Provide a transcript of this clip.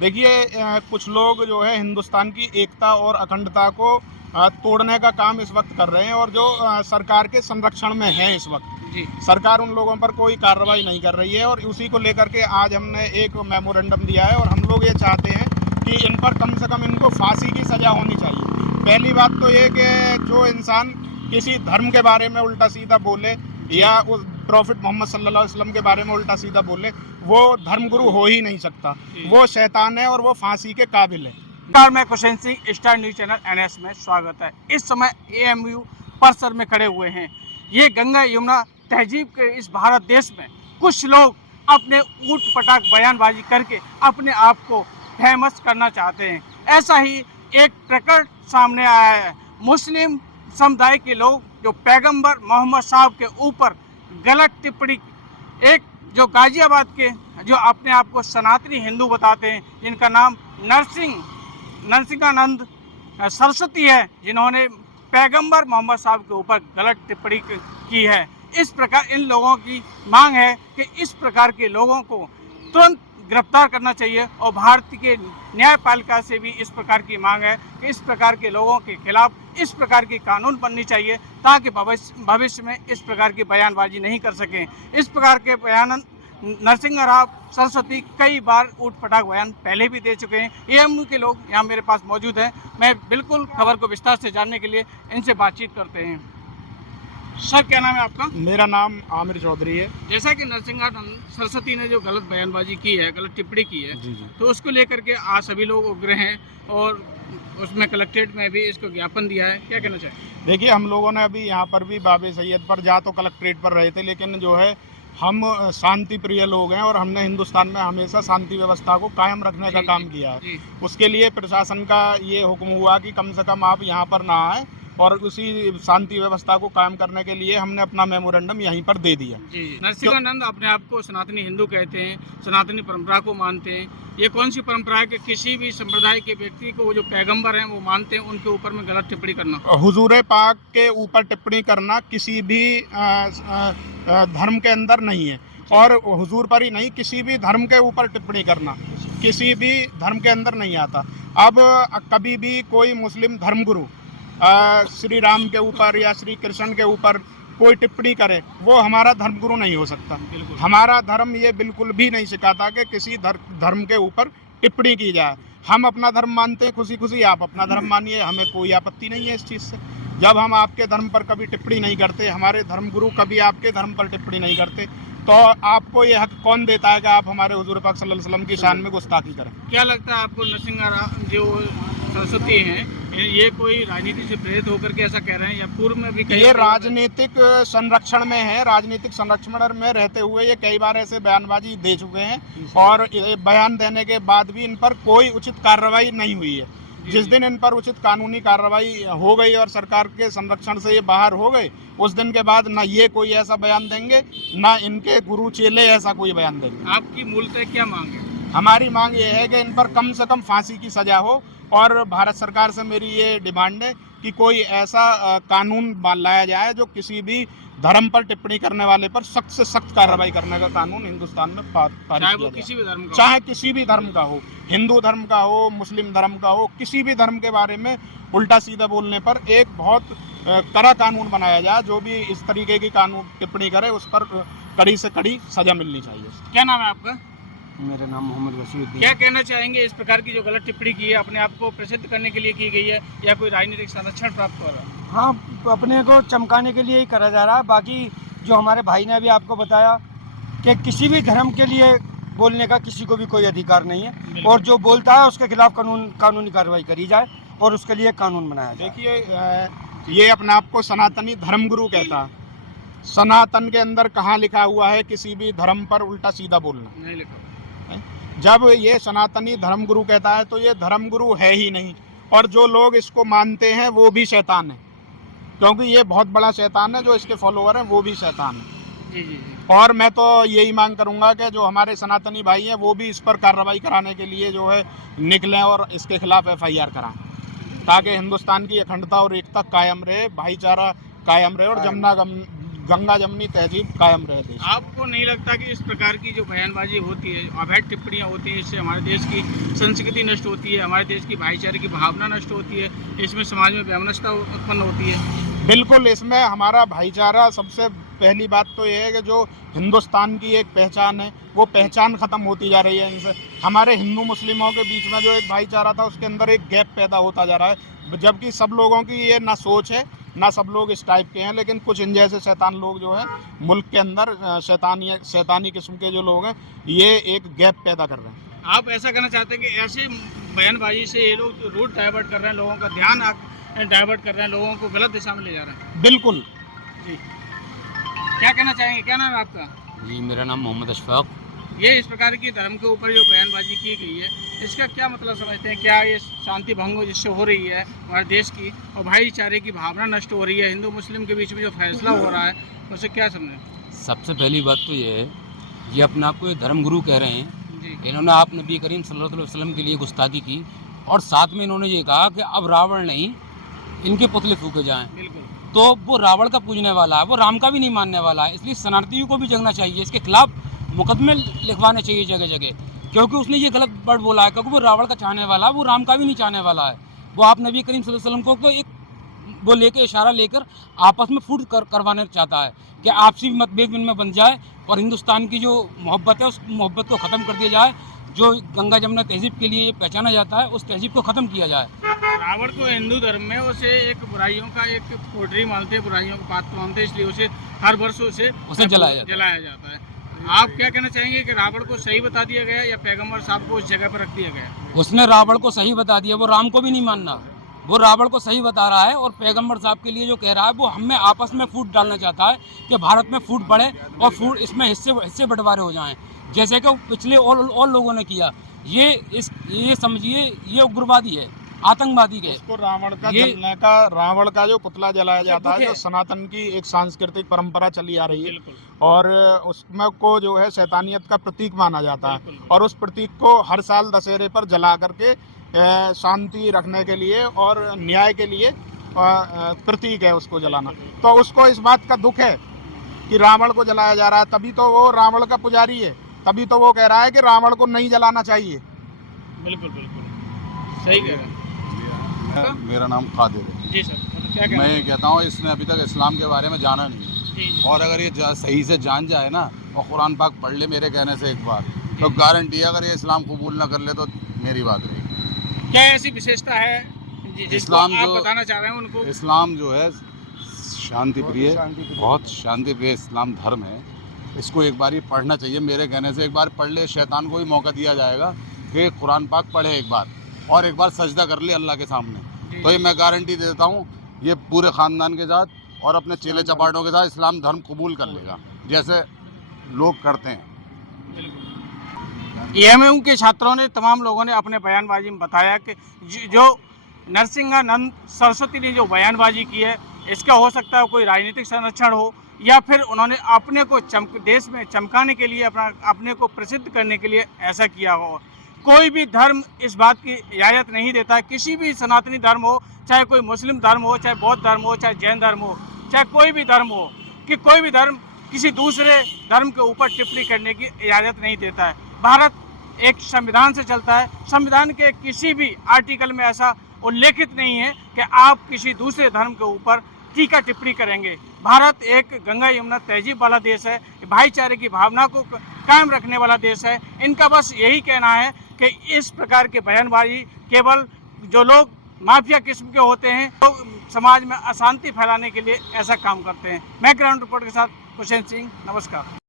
देखिए कुछ लोग जो है हिंदुस्तान की एकता और अखंडता को तोड़ने का काम इस वक्त कर रहे हैं, और जो सरकार के संरक्षण में है इस वक्त जी सरकार उन लोगों पर कोई कार्रवाई नहीं कर रही है। और उसी को लेकर के आज हमने एक मेमोरेंडम दिया है, और हम लोग ये चाहते हैं कि इन पर कम से कम इनको फांसी की सजा होनी चाहिए। पहली बात तो ये कि जो इंसान किसी धर्म के बारे में उल्टा सीधा बोले या उस प्रॉफिट मोहम्मद सल्लल्लाहु अलैहि वसल्लम के बारे में उल्टा सीधा बोले, वो धर्मगुरु हो ही नहीं सकता। वो शैतान है और वो फांसी के काबिल है। नमस्कार, मैं cushion Singh, star news channel NS में स्वागत है। इस समय एएमयू परिसर में खड़े हुए हैं। ये गंगा यमुना तहजीब के इस भारत देश में कुछ लोग अपने ऊट पटाख बयानबाजी करके अपने आप को फेमस करना चाहते हैं। ऐसा ही एक प्रकरण सामने आया है। मुस्लिम समुदाय के लोग जो पैगंबर मोहम्मद साहब के ऊपर गलत टिप्पणी, एक जो गाजियाबाद के जो अपने आप को सनातनी हिंदू बताते हैं, जिनका नाम नरसिंहानंद सरस्वती है, जिन्होंने पैगंबर मोहम्मद साहब के ऊपर गलत टिप्पणी की है। इस प्रकार इन लोगों की मांग है कि इस प्रकार के लोगों को तुरंत गिरफ्तार करना चाहिए, और भारतीय के न्यायपालिका से भी इस प्रकार की मांग है कि इस प्रकार के लोगों के खिलाफ इस प्रकार की कानून बननी चाहिए, ताकि भविष्य में इस प्रकार की बयानबाजी नहीं कर सकें। इस प्रकार के बयान नरसिंहाराव सरस्वती कई बार ऊट पटाख बयान पहले भी दे चुके हैं। एएमयू के लोग यहाँ मेरे पास मौजूद हैं। मैं बिल्कुल खबर को विस्तार से जानने के लिए इनसे बातचीत करते हैं। सर, क्या नाम है आपका? मेरा नाम आमिर चौधरी है। जैसा कि नरसिंहानंद सरस्वती ने जो गलत बयानबाजी की है, गलत टिप्पणी की है, जी जी। तो उसको लेकर के आज सभी लोग उग्र हैं और उसमें कलेक्ट्रेट में भी इसको ज्ञापन दिया है। क्या कहना चाहिए? देखिए, हम लोगों ने अभी यहाँ पर भी बाबे सैयद पर जा तो कलेक्ट्रेट पर रहे थे, लेकिन जो है हम शांति प्रिय लोग हैं और हमने हिंदुस्तान में हमेशा शांति व्यवस्था को कायम रखने का काम किया है। उसके लिए प्रशासन का ये हुक्म हुआ कि कम से कम आप यहाँ पर ना आए, और उसी शांति व्यवस्था को कायम करने के लिए हमने अपना मेमोरेंडम यहीं पर दे दिया। जी, नरसिंहानंद अपने आप को सनातनी हिंदू कहते हैं, सनातनी परंपरा को मानते हैं। ये कौन सी परंपरा है कि किसी भी संप्रदाय के व्यक्ति को, वो जो पैगंबर हैं वो मानते हैं, उनके ऊपर में गलत टिप्पणी करना? हुजूर पाक के ऊपर टिप्पणी करना किसी भी धर्म के अंदर नहीं है, और हुजूर पर ही नहीं, किसी भी धर्म के ऊपर टिप्पणी करना किसी भी धर्म के अंदर नहीं आता। अब कभी भी कोई मुस्लिम धर्मगुरु श्री राम के ऊपर या श्री कृष्ण के ऊपर कोई टिप्पणी करे, वो हमारा धर्मगुरु नहीं हो सकता। हमारा धर्म ये बिल्कुल भी नहीं सिखाता कि किसी धर्म के ऊपर टिप्पणी की जाए। हम अपना धर्म मानते हैं, खुशी खुशी आप अपना धर्म मानिए, हमें कोई आपत्ति नहीं है इस चीज़ से। जब हम आपके धर्म पर कभी टिप्पणी नहीं करते, हमारे धर्मगुरु कभी आपके धर्म पर टिप्पणी नहीं करते, तो आपको ये हक कौन देता है कि आप हमारे हुजूर पाक सल्लल्लाहु अलैहि वसल्लम की शान में गुस्ताखी करें? क्या लगता है आपको, नरसिंहाराव जो सरस्वती हैं, ये कोई राजनीति से प्रेरित होकर के ऐसा कह रहे हैं, या पूर्व में भी ये राजनीतिक संरक्षण में है? राजनीतिक संरक्षण में रहते हुए ये कई बार ऐसे बयानबाजी दे चुके हैं, और बयान देने के बाद भी इन पर कोई उचित कार्रवाई नहीं हुई है। जिस दिन इन पर उचित कानूनी कार्रवाई हो गई और सरकार के संरक्षण से ये बाहर हो गए, उस दिन के बाद ना ये कोई ऐसा बयान देंगे, ना इनके गुरु चेले ऐसा कोई बयान देंगे। आपकी मूलतः क्या मांग है? हमारी मांग ये है कि इन पर कम से कम फांसी की सजा हो, और भारत सरकार से मेरी ये डिमांड है कि कोई ऐसा कानून लाया जाए जो किसी भी धर्म पर टिप्पणी करने वाले पर सख्त से सख्त कार्रवाई करने का कानून हिंदुस्तान में पारित किया जाए। किसी भी धर्म का, चाहे किसी भी धर्म का हो, हिंदू धर्म का हो, मुस्लिम धर्म का हो, किसी भी धर्म के बारे में उल्टा सीधा बोलने पर एक बहुत कड़ा कानून बनाया जाए। जो भी इस तरीके की कानून टिप्पणी करे उस पर कड़ी से कड़ी सजा मिलनी चाहिए। क्या नाम है आपका? मेरा नाम मोहम्मद वसीउद्दीन। क्या कहना चाहेंगे, इस प्रकार की जो गलत टिप्पणी की है, अपने आप को प्रसिद्ध करने के लिए की गई है, या कोई राजनीतिक संरक्षण प्राप्त हो रहा है? हाँ, अपने को चमकाने के लिए ही करा जा रहा है। बाकी जो हमारे भाई ने अभी आपको बताया कि किसी भी धर्म के लिए बोलने का किसी को भी कोई अधिकार नहीं है, और जो बोलता है उसके खिलाफ कानूनी कार्रवाई करी जाए और उसके लिए कानून बनाया जाए। देखिए, ये अपने आप को सनातनी धर्मगुरु कहता है। सनातन के अंदर कहाँ लिखा हुआ है किसी भी धर्म पर उल्टा सीधा बोलना? नहीं लिखा। जब ये सनातनी धर्मगुरु कहता है तो ये धर्मगुरु है ही नहीं, और जो लोग इसको मानते हैं वो भी शैतान है, क्योंकि ये बहुत बड़ा शैतान है। जो इसके फॉलोअर हैं वो भी शैतान है। जी जी जी। और मैं तो यही मांग करूंगा कि जो हमारे सनातनी भाई हैं वो भी इस पर कार्रवाई कराने के लिए जो है निकलें और इसके खिलाफ FIR कराएं, ताकि हिंदुस्तान की अखंडता और एकता कायम रहे, भाईचारा कायम रहे, और गंगा जमनी तहजीब कायम रहे देश में। आपको नहीं लगता कि इस प्रकार की जो बयानबाजी होती है, अवैध टिप्पणियां होती हैं, इससे हमारे देश की संस्कृति नष्ट होती है, हमारे देश की भाईचारे की भावना नष्ट होती है, इसमें समाज में वैमनस्यता उत्पन्न होती है? बिल्कुल, इसमें हमारा भाईचारा, सबसे पहली बात तो ये है कि जो हिंदुस्तान की एक पहचान है वो पहचान ख़त्म होती जा रही है इनसे। हमारे हिंदू मुस्लिमों के बीच में जो एक भाईचारा था उसके अंदर एक गैप पैदा होता जा रहा है, जबकि सब लोगों की ये ना सोच है ना सब लोग इस टाइप के हैं, लेकिन कुछ इन जैसे शैतान लोग जो है मुल्क के अंदर शैतानी किस्म के जो लोग हैं ये एक गैप पैदा कर रहे हैं। आप ऐसा कहना चाहते हैं कि ऐसे बयानबाजी से ये लोग रूट डाइवर्ट कर रहे हैं, लोगों का ध्यान डाइवर्ट कर रहे हैं, लोगों को गलत दिशा में ले जा रहे हैं? बिल्कुल जी, क्या कहना चाहेंगे? क्या नाम है आपका? जी, मेरा नाम मोहम्मद अशफाक। ये इस प्रकार की धर्म के ऊपर जो बयानबाजी की गई है, इसका क्या मतलब समझते हैं? क्या ये शांति भंग जिससे हो रही है हमारे देश की, और भाईचारे की भावना नष्ट हो रही है, हिंदू मुस्लिम के बीच में जो फैसला हो रहा है उसे क्या समझें? सबसे पहली बात तो ये है, ये अपने आप को धर्म गुरु कह रहे हैं। जी, इन्होंने आप नबी करीम सल्लल्लाहु अलैहि वसल्लम के लिए गुस्ताखी की, और साथ में इन्होंने ये कहा कि अब रावण नहीं, इनके पुतले फूके जाएं। बिल्कुल। तो वो रावण का पूजने वाला है, वो राम का भी नहीं मानने वाला है, इसलिए सनातनियों को भी जगना चाहिए, इसके खिलाफ मुकदमे लिखवाने चाहिए जगह जगह, क्योंकि उसने ये गलत वर्ड बोला है, क्योंकि वो रावण का चाहने वाला है, वो राम का भी नहीं चाहने वाला है। वो आप नबी करीम सल्लल्लाहु अलैहि वसल्लम को तो एक वो लेके इशारा लेकर आपस में फूट करवाने चाहता है कि आपसी मतभेद इनमें बन जाए और हिंदुस्तान की जो मोहब्बत है उस मोहब्बत को ख़त्म कर दिया जाए। जो गंगा जमुना तहजीब के लिए पहचाना जाता है उस तहजीब को ख़त्म किया जाए। रावण को हिंदू धर्म में उसे एक बुराइयों का एक कोठरी मानते हैं, बुराइयों का पात्र मानते हैं, इसलिए उसे हर वर्ष उसे जलाया जाता है। आप क्या कहना चाहेंगे कि रावण को सही बता दिया गया या पैगंबर साहब को उस जगह पर रख दिया गया? उसने रावण को सही बता दिया, वो राम को भी नहीं मानना, वो रावण को सही बता रहा है, और पैगंबर साहब के लिए जो कह रहा है वो हमें आपस में फूट डालना चाहता है कि भारत में फूट बढ़े और फूट इसमें हिस्से बंटवारे हो जाएं, जैसे कि पिछले और लोगों ने किया। ये समझिए ये उग्रवादी है, आतंकवादी के। उसको रावण का जो पुतला जलाया जाता है, जो सनातन की एक सांस्कृतिक परंपरा चली आ रही है, और उसमें को जो है शैतानियत का प्रतीक माना जाता है, और उस प्रतीक को हर साल दशहरे पर जला करके शांति रखने के लिए और न्याय के लिए प्रतीक है उसको जलाना। तो उसको इस बात का दुख है कि रावण को जलाया जा रहा है, तभी तो वो रावण का पुजारी है, तभी तो वो कह रहा है कि रावण को नहीं जलाना चाहिए। बिल्कुल बिल्कुल सही कह रहे हैं। मेरा नाम कादिर है। जी सर, मतलब क्या कहना मैं ये कहता हूँ इसने अभी तक इस्लाम के बारे में जाना नहीं है, जी। और अगर ये सही से जान जाए ना और कुरान पाक पढ़ ले मेरे कहने से एक बार, तो गारंटी है अगर ये इस्लाम कबूल ना कर ले तो मेरी बात रहेगी। क्या ऐसी विशेषता है जिसको इस्लाम आप जो बताना चाह रहे हैं उनको? इस्लाम जो है शांति प्रिय, बहुत शांति प्रिय इस्लाम धर्म है। इसको एक बार ही पढ़ना चाहिए मेरे कहने से, एक बार पढ़ ले, शैतान को भी मौका दिया जाएगा कि कुरान पाक पढ़े एक बार, और एक बार सजदा कर ले अल्लाह के सामने, तो ये मैं गारंटी देता हूँ ये पूरे ख़ानदान के साथ और अपने चेले चपाटों के साथ इस्लाम धर्म कबूल कर लेगा, जैसे लोग करते हैं। एएमयू के छात्रों ने, तमाम लोगों ने अपने बयानबाजी में बताया कि जो नरसिंहानंद सरस्वती ने जो बयानबाजी की है, इसका हो सकता है कोई राजनीतिक संरक्षण हो, या फिर उन्होंने अपने को देश में चमकाने के लिए, अपने को प्रसिद्ध करने के लिए ऐसा किया हो। कोई भी धर्म इस बात की इजाज़त नहीं देता, किसी भी सनातनी धर्म हो, चाहे कोई मुस्लिम धर्म हो, चाहे बौद्ध धर्म हो, चाहे जैन धर्म हो, चाहे कोई भी धर्म हो, कि कोई भी धर्म किसी दूसरे धर्म के ऊपर टिप्पणी करने की इजाज़त नहीं देता है। भारत एक संविधान से चलता है, संविधान के किसी भी आर्टिकल में ऐसा उल्लेखित नहीं है कि आप किसी दूसरे धर्म के ऊपर टीका टिप्पणी करेंगे। भारत एक गंगा यमुना तहजीब वाला देश है, भाईचारे की भावना को कायम रखने वाला देश है। इनका बस यही कहना है कि इस प्रकार के बयानबाजी केवल जो लोग माफिया किस्म के होते हैं, तो समाज में अशांति फैलाने के लिए ऐसा काम करते हैं। मैं ग्राउंड रिपोर्ट के साथ हुसैन सिंह, नमस्कार।